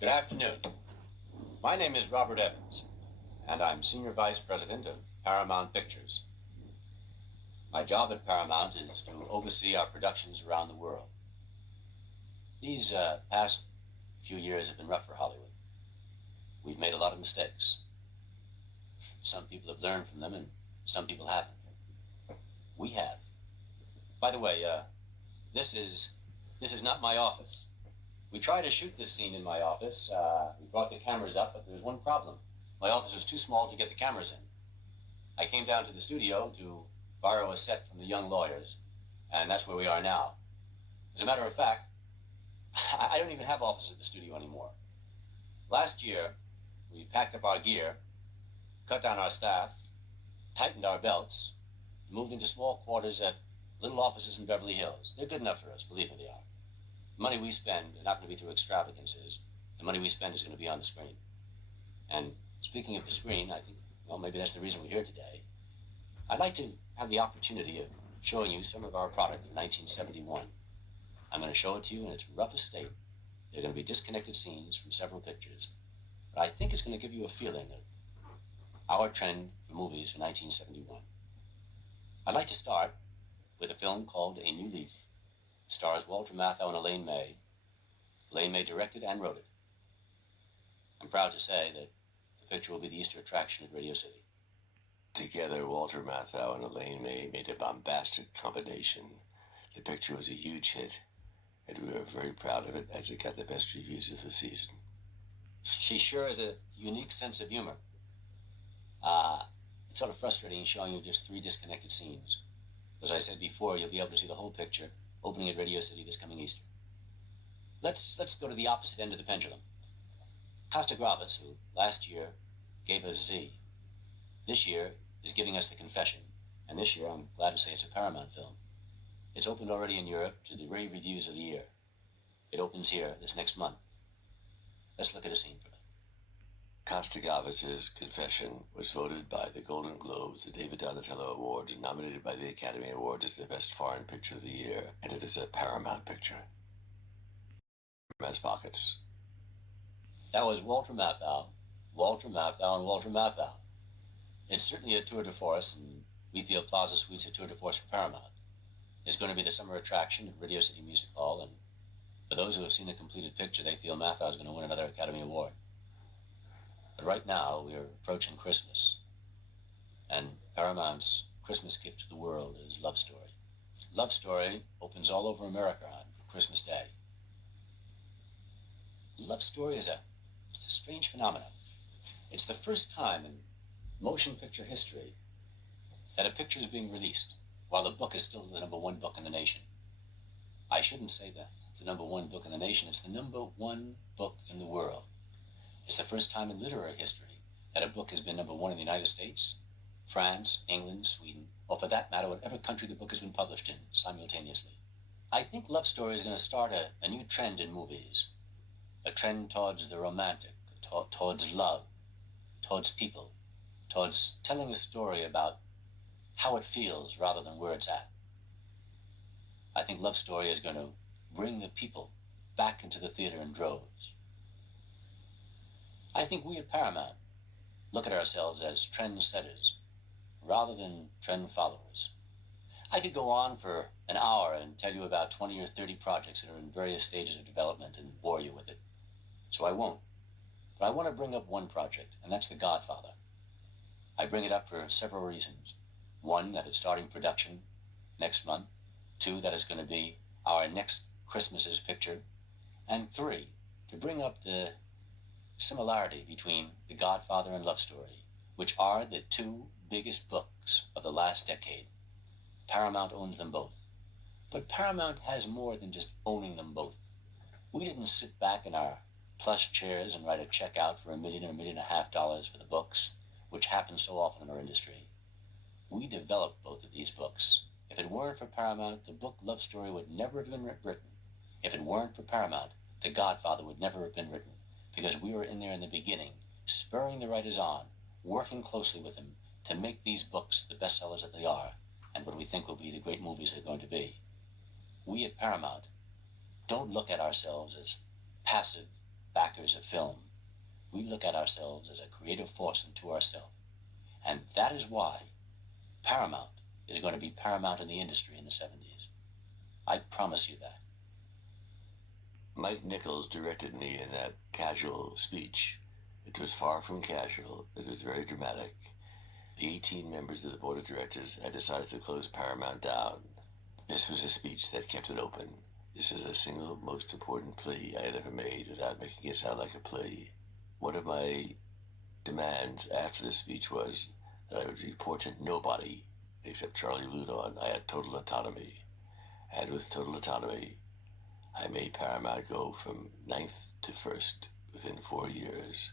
Good afternoon. My name is Robert Evans, and I'm Senior Vice President of Paramount Pictures. My job at Paramount is to oversee our productions around the world. These past few years have been rough for Hollywood. We've made a lot of mistakes. Some people have learned from them, and some people haven't. We have. By the way, this is not my office. We tried to shoot this scene in my office. We brought the cameras up, but there was one problem. My office was too small to get the cameras in. I came down to the studio to borrow a set from the young lawyers, and that's where we are now. As a matter of fact, I don't even have offices at the studio anymore. Last year, we packed up our gear, cut down our staff, tightened our belts, moved into small quarters at little offices in Beverly Hills. They're good enough for us, believe me they are. The money we spend are not going to be through extravagances. The money we spend is going to be on the screen. And speaking of the screen, I think, well, maybe that's the reason we're here today. I'd like to have the opportunity of showing you some of our product from 1971. I'm going to show it to you in its roughest state. There are going to be disconnected scenes from several pictures. But I think it's going to give you a feeling of our trend for movies for 1971. I'd like to start with a film called A New Leaf. It stars Walter Matthau and Elaine May. Elaine May directed and wrote it. I'm proud to say that the picture will be the Easter attraction at Radio City. Together, Walter Matthau and Elaine May made a bombastic combination. The picture was a huge hit, and we were very proud of it as it got the best reviews of the season. She sure has a unique sense of humor. It's sort of frustrating showing you just 3 disconnected scenes. As I said before, you'll be able to see the whole picture opening at Radio City this coming Easter. Let's go to the opposite end of the pendulum. Costa Gravas, who last year gave us Z, this year is giving us The Confession, and this year I'm glad to say it's a Paramount film. It's opened already in Europe to the rave reviews of the year. It opens here this next month. Let's look at a scene from it. Costa Gavras' Confession was voted by the Golden Globes, the David Donatello Award, and nominated by the Academy Award as the Best Foreign Picture of the Year, and it is a Paramount picture. Paramount's pockets. That was Walter Matthau, and Walter Matthau. It's certainly a tour de force, and Wheatfield Plaza Suites a tour de force for Paramount. It's going to be the summer attraction at Radio City Music Hall, and for those who have seen the completed picture, they feel Matthau is going to win another Academy Award. But right now, we are approaching Christmas, and Paramount's Christmas gift to the world is Love Story. Love Story opens all over America on Christmas Day. Love Story is a strange phenomenon. It's the first time in motion picture history that a picture is being released while the book is still the #1 book in the nation. I shouldn't say that it's the #1 book in the nation. It's the #1 book in the world. It's the first time in literary history that a book has been #1 in the United States, France, England, Sweden, or for that matter, whatever country the book has been published in simultaneously. I think Love Story is going to start a new trend in movies, a trend towards the romantic, towards love, towards people, towards telling a story about how it feels rather than where it's at. I think Love Story is going to bring the people back into the theater in droves. I think we at Paramount look at ourselves as trend setters rather than trend followers. I could go on for an hour and tell you about 20 or 30 projects that are in various stages of development and bore you with it. So I won't. But I want to bring up one project, and that's The Godfather. I bring it up for several reasons. 1, that it's starting production next month. 2, that it's going to be our next Christmas's picture. And 3, to bring up the similarity between The Godfather and Love Story, which are the 2 biggest books of the last decade. Paramount owns them both. But Paramount has more than just owning them both. We didn't sit back in our plush chairs and write a check out for $1 million or $1.5 million for the books, which happens so often in our industry. We developed both of these books. If it weren't for Paramount, the book Love Story would never have been written. If it weren't for Paramount, The Godfather would never have been written, because we were in there in the beginning, spurring the writers on, working closely with them to make these books the bestsellers that they are, and what we think will be the great movies they're going to be. We at Paramount don't look at ourselves as passive, backers of film, we look at ourselves as a creative force unto ourselves. And that is why Paramount is going to be paramount in the industry in the 70s. I promise you that. Mike Nichols directed me in that casual speech. It was far from casual. It was very dramatic. The 18 members of the board of directors had decided to close Paramount down. This was a speech that kept it open. This is the single most important plea I had ever made without making it sound like a plea. One of my demands after the speech was that I would report to nobody except Charlie Ludon. I had total autonomy. And with total autonomy, I made Paramount go from 9th to 1st within 4 years.